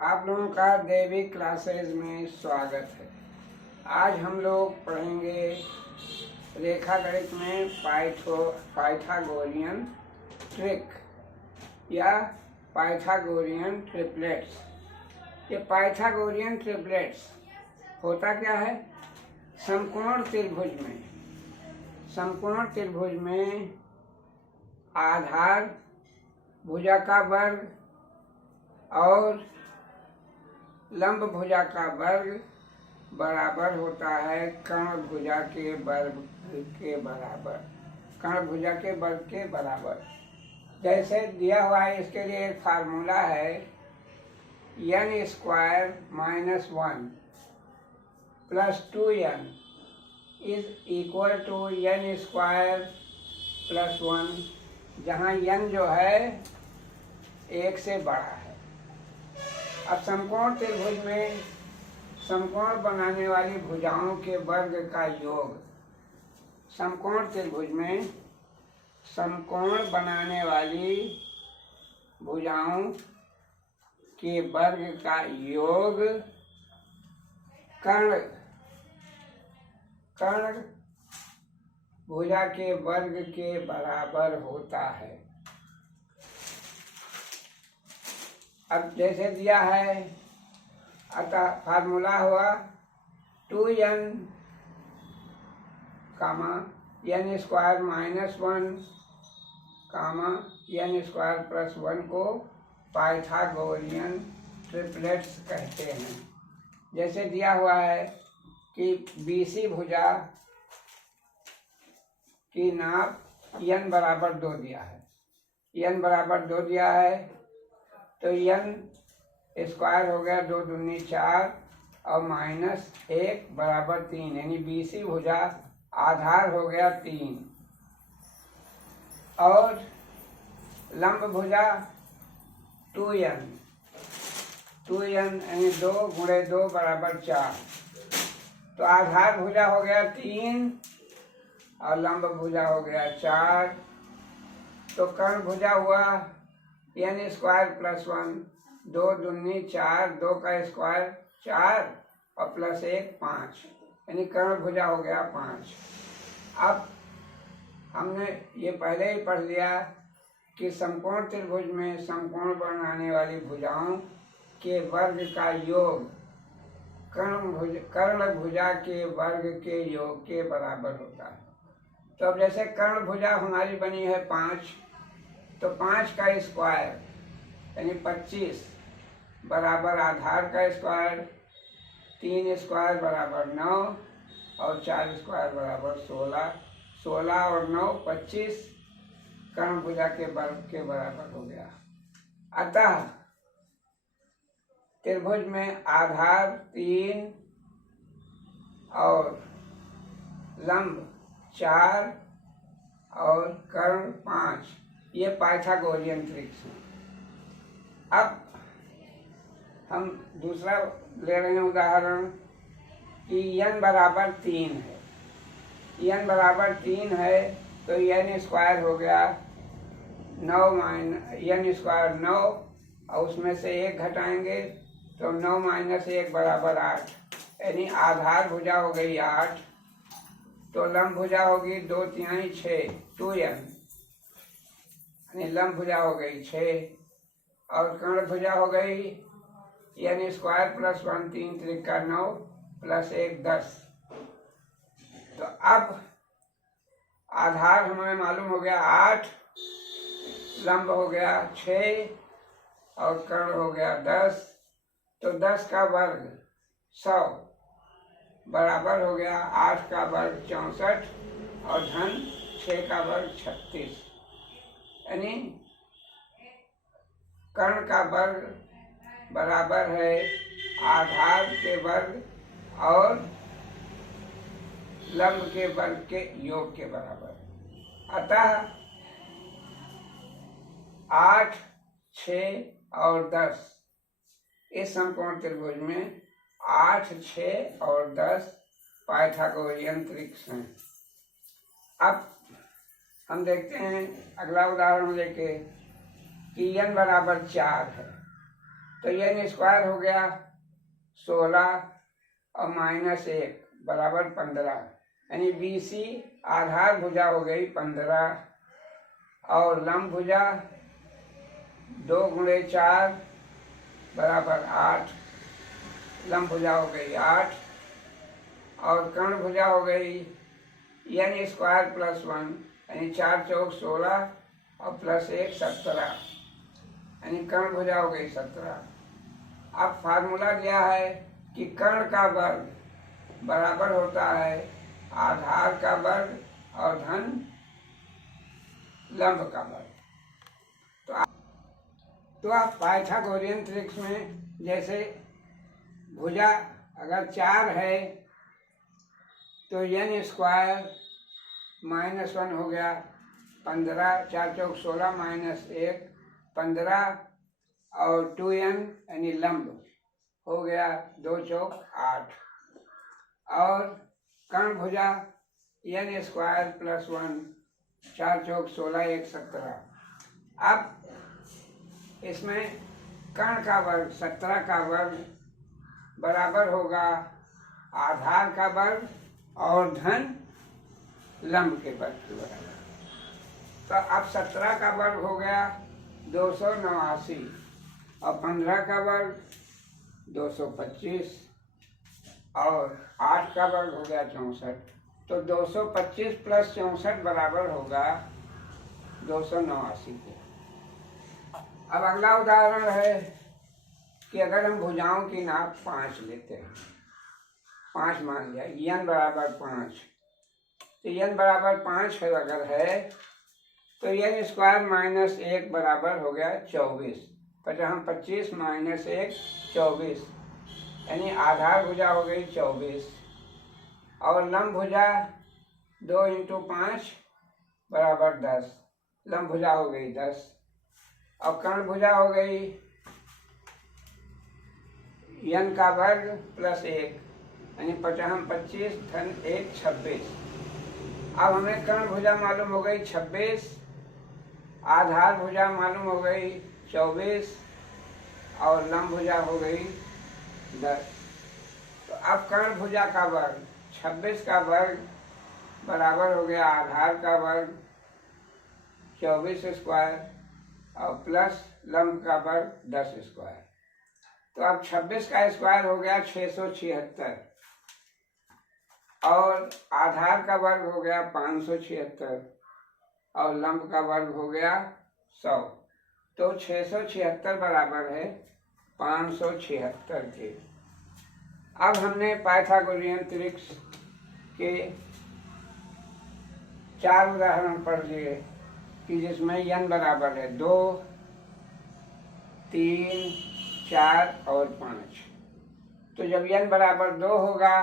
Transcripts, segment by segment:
आप लोगों का देवी क्लासेस में स्वागत है। आज हम लोग पढ़ेंगे रेखा गणित में पाइथागोरियन ट्रिक या पाइथागोरियन ट्रिपलेट्स। ये पाइथागोरियन ट्रिपलेट्स होता क्या है? समकोण त्रिभुज में आधार, भुजा का वर्ग और लंब भुजा का वर्ग बराबर होता है कर्ण भुजा के वर्ग के बराबर। कर्ण भुजा के वर्ग के बराबर जैसे दिया हुआ है, इसके लिए एक फार्मूला है n² - 1 + 2n = n² + 1, जहाँ n जो है 1 से बड़ा है। अब समकोण त्रिभुज में समकोण बनाने वाली भुजाओं के वर्ग का योग, समकोण त्रिभुज में समकोण बनाने वाली भुजाओं के वर्ग का योग कर्ण भुजा के वर्ग के बराबर होता है। अब जैसे दिया है, अतः फार्मूला हुआ 2n, n² - 1, n² + 1 को पाइथागोरियन ट्रिपलेट्स कहते हैं। जैसे दिया हुआ है कि BC भुजा की नाप n बराबर 2 दिया है, n बराबर 2 दिया है, तो n² हो गया 2 दूनी 4 और -1 बराबर 3, यानी BC भुजा आधार हो गया 3 और लंब भुजा 2n यानी 2 × 2 = 4। तो आधार भुजा हो गया 3 और लंब भुजा हो गया 4। तो कर्ण भुजा हुआ n² + 1, 2 दूनी 4, 2 का स्क्वायर 4 और +1 5, यानी कर्ण भुजा हो गया 5। अब हमने ये पहले ही पढ़ लिया कि समकोण त्रिभुज में समकोण बनाने वाली भुजाओं के वर्ग का योग कर्ण भुजा के वर्ग के योग के बराबर होता है। तो अब जैसे कर्ण भुजा हमारी बनी है 5, तो 5 का स्क्वायर यानी 25 बराबर आधार का स्क्वायर, 3² = 9 और 4² = 16। 16 और 9 25 कर्ण भुजा के वर्ग के बराबर हो गया। अतः त्रिभुज में आधार 3 और लंब 4 और कर्ण 5, ये पाइथागोरियन ट्रिक्स हैं। अब हम दूसरा ले रहे हैं उदाहरण कि n बराबर 3 है। n बराबर 3 है तो n² हो गया 9 n² 9 और उसमें से 1 घटाएंगे तो 9 - 1 = 8, यानी आधार भुजा हो गई 8। तो लंब भुजा होगी 2 तिहाई 6, 2n, यानी लंब भुजा हो गई 6 और कर्ण भुजा हो गई n² + 1, 3 × 9 +1 10। तो अब आधार हमें मालूम हो गया 8, लंब हो गया 6 और कर्ण हो गया 10। तो 10 का वर्ग 100 बराबर हो गया 8 का वर्ग 64 और धन 6 का वर्ग 36, यानी कर्ण का वर्ग बराबर है आधार के वर्ग और लंब के वर्ग के योग के बराबर। अतः 8, 6 और 10 इस समकोण त्रिभुज में 8, 6 और 10 पाइथागोरियन ट्रिक्स हैं। अब हम देखते हैं अगला उदाहरण लेके कि n बराबर 4 है। तो n स्क्वायर हो गया 16 और -1 बराबर 15, यानी BC आधार भुजा हो गई 15 और लंब भुजा 2 × 4 बराबर 8, लंब भुजा हो गई 8 और कर्ण भुजा हो गई n स्क्वायर + 1, यानी 4 चौक 16 और +1 17, यानी कर्ण भुजा हो गई 17। अब फार्मूला दिया है कि कर्ण का वर्ग बराबर होता है आधार का वर्ग और धन लंब का वर्ग। तो आप पाइथागोरियन ट्रिक्स में जैसे भुजा अगर 4 है तो n स्क्वायर -1 हो गया 15, 4 चौक 16 -1 15 और 2n यानी लंब हो गया 2 चौक 8 और कर्ण भुजा n स्क्वायर + 1 4 चौक 16 1 17। अब इसमें कर्ण का वर्ग 17 का वर्ग बराबर होगा आधार का वर्ग और धन लंब के वर्ग के बराबर। तो अब 17 का वर्ग हो गया 289 और 15 का वर्ग 225 और 8 का वर्ग हो गया 64। तो 225 + 64 बराबर होगा 289 के। अब अगला उदाहरण है कि अगर हम भुजाओं की नाप 5 लेते हैं, 5 मान लिया n बराबर 5, तो n बराबर 5 है अगर है तो n स्क्वायर -1 बराबर हो गया 24, 25 -1 24, यानी आधार भुजा हो गई 24 और लंब भुजा 2 × 5 बराबर 10, लंब भुजा हो गई 10 और कर्ण भुजा हो गई n का वर्ग +1, यानी 25 धन 1 26। अब हमें कर्ण भुजा मालूम हो गई 26, आधार भुजा मालूम हो गई 24 और लंब भुजा हो गई 10। तो अब कर्ण भुजा का वर्ग 26 का वर्ग बराबर हो गया आधार का वर्ग 24 स्क्वायर और प्लस लंब का वर्ग 10 स्क्वायर। तो अब 26 का स्क्वायर हो गया 676 और आधार का वर्ग हो गया 576 और लंब का वर्ग हो गया 100। तो 676 बराबर है 576 के। अब हमने पाइथागोरियन ट्रिक्स के 4 उदाहरण पढ़ लिए कि जिसमें n बराबर है 2, 3, 4 और 5। तो जब n बराबर 2 होगा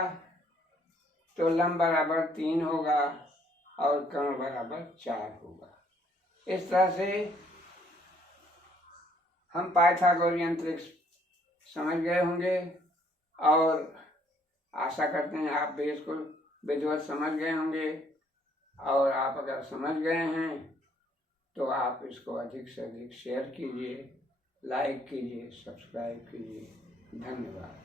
तो लंब बराबर 3 होगा और कर्ण बराबर 4 होगा। इस तरह से हम पाइथागोरियन ट्रिक्स समझ गए होंगे और आशा करते हैं आप भी इसको विधिवत समझ गए होंगे। और आप अगर समझ गए हैं तो आप इसको अधिक से अधिक शेयर कीजिए, लाइक कीजिए, सब्सक्राइब कीजिए। धन्यवाद।